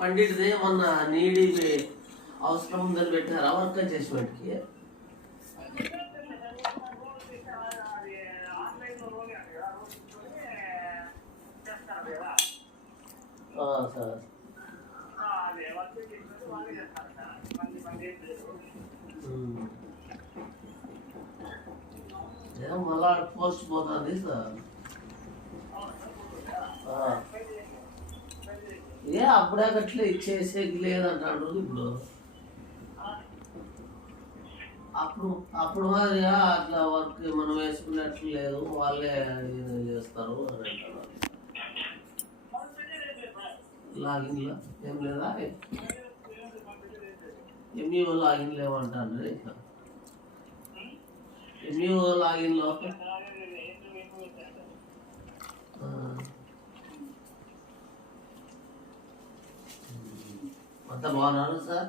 పండిట్దే మొన్న నీడి అవసరం ఉందని పెట్టారా వర్క్ అడ్జస్ట్మెంట్కి? సార్ మళ్ళా పోస్ట్ పోతుంది సార్. అప్పుడే అట్లా ఇచ్చేసేది లేదంటాడు ఇప్పుడు. అప్పుడు మాదిరిగా అట్లా వర్క్ మనం వేసుకున్నట్లు లేదు, వాళ్ళే చేస్తారు అని అంటున్నారు. లాగిన్లో ఏం లేదా? ఎంఈఓ లాగిన్ లేవంటాను. ఎంఈఓ లాగిన్లో అంతా బాగున్నారు సార్.